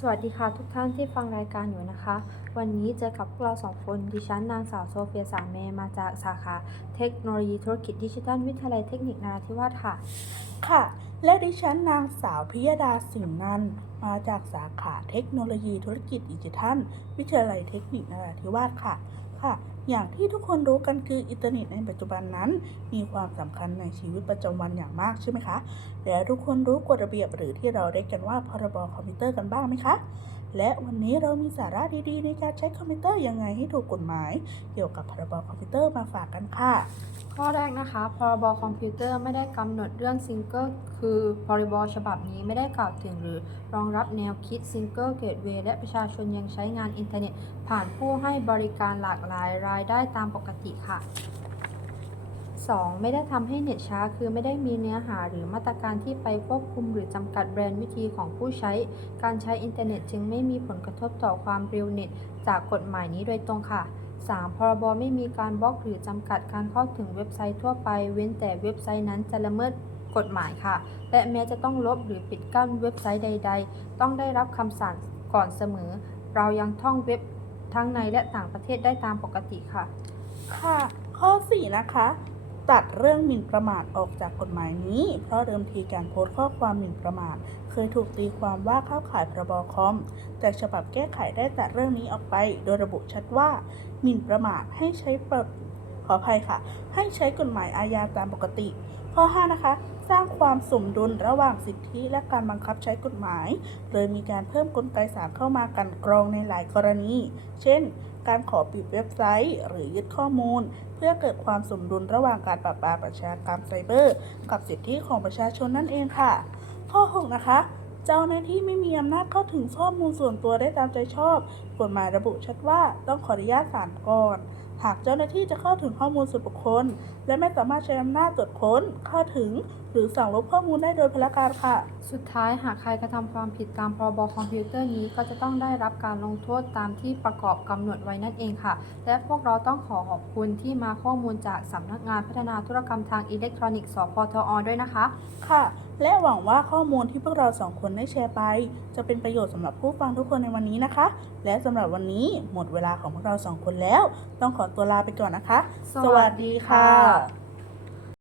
สวัสดีค่ะทุกท่านที่ฟังรายการอยู่นะคะ วันนี้เจอกับพวกเราสองคนดิฉันนางสาวโซเฟียสามเมมาจากสาขาเทคโนโลยีธุรกิจดิจิทัลวิทยาลัยเทคนิคนราธิวาสค่ะ ค่ะ และดิฉันนางสาวพิยดาสิงห์นันมาจากสาขาเทคโนโลยีธุรกิจดิจิทัลวิทยาลัยเทคนิคนราธิวาสค่ะ ค่ะ อย่างที่ทุกคนรู้กันคืออินเทอร์เน็ตในปัจจุบันนั้น มีความสำคัญในชีวิตประจำวันอย่างมากใช่ไหมคะ แล้วทุกคนรู้กฎระเบียบหรือที่เราเรียกกันว่าพรบคอมพิวเตอร์กันบ้างไหมคะ และวันนี้เรามีสาระดีๆ ในการใช้คอมพิวเตอร์ยังไงให้ถูกกฎหมาย เกี่ยวกับพรบคอมพิวเตอร์มาฝากกันค่ะ ข้อแรกนะคะ พรบคอมพิวเตอร์ไม่ได้กำหนดเรื่องซิงเกิลคือพรบฉบับนี้ไม่ได้กล่าวถึงหรือรองรับแนวคิดซิงเกิลเกตเวย์และประชาชนยังใช้งานอินเทอร์เน็ต ผ่านผู้ให้บริการหลากหลายรายได้ตามปกติค่ะ 2. ไม่ได้ทำให้เน็ตช้า คือไม่ได้มีเนื้อหาหรือมาตรการที่ไปควบคุมหรือจำกัดแบรนด์วิธีของผู้ใช้ การใช้อินเทอร์เน็ตจึงไม่มีผลกระทบต่อความเร็วเน็ต จากกฎหมายนี้โดยตรงค่ะ 3. พรบไม่มีการบล็อกหรือจำกัดการเข้าถึงเว็บไซต์ทั่วไป เว้นแต่เว็บไซต์นั้นจะละเมิดกฎหมายค่ะ และแม้จะต้องลบหรือปิดกั้นเว็บไซต์ใด ๆ ต้องได้รับคำสั่งก่อนเสมอ เรายังท่องเว็บ ทั้งในและต่างประเทศได้ตามปกติค่ะ ค่ะ ข้อ 4 นะคะ ตัดเรื่องหมิ่นประมาทออกจากกฎหมายนี้ เพราะเดิมทีการโพสต์ข้อความหมิ่นประมาท เคยถูกตีความว่าเข้าข่ายพรบคอม แต่ฉบับแก้ไขได้ตัดเรื่องนี้ออกไป โดยระบุชัดว่าหมิ่นประมาทให้ใช้ขออภัยค่ะ ให้ใช้กฎหมายอาญาตามปกติ ข้อ 5 นะคะ สร้างความสมดุลระหว่างสิทธิและการบังคับใช้กฎหมายเลยมีการเพิ่มกลไกสามเข้ามากันกรองในหลายกรณี เช่น การขอปิดเว็บไซต์ หรือยึดข้อมูล เพื่อเกิดความสมดุลระหว่างการปราบปรามประชากรรมไซเบอร์ กับสิทธิของประชาชนนั่นเองค่ะ ข้อ 6 นะคะเจ้าหน้าที่ไม่มีอำนาจเข้าถึงข้อมูลส่วนตัวได้ตามใจชอบ กฎหมายระบุชัดว่าต้องขออนุญาตศาลก่อน หากเจ้าหน้าที่จะเข้าถึงข้อมูลส่วนบุคคล และไม่สามารถใช้อำนาจตรวจค้น เข้าถึง หรือสั่งลบข้อมูลได้โดยพลการค่ะ สุดท้ายหากใครกระทำความผิดตามพรบคอมพิวเตอร์นี้ก็จะต้องได้รับการลงโทษตามที่ประกอบกำหนดไว้นั่นเองค่ะ และพวกเราต้องขอขอบคุณที่มาข้อมูลจากสำนักงานพัฒนาธุรกรรมทางอิเล็กทรอนิกส์สพทอด้วยนะคะ ค่ะและหวังว่าข้อมูลที่พวกเราสองคนได้แชร์ไป จะเป็นประโยชน์สำหรับผู้ฟังทุกคนในวันนี้นะคะ และสำหรับวันนี้หมดเวลาของพวกเราสองคนแล้ว ต้องขอตัวลาไปก่อนนะคะ สวัสดีค่ะ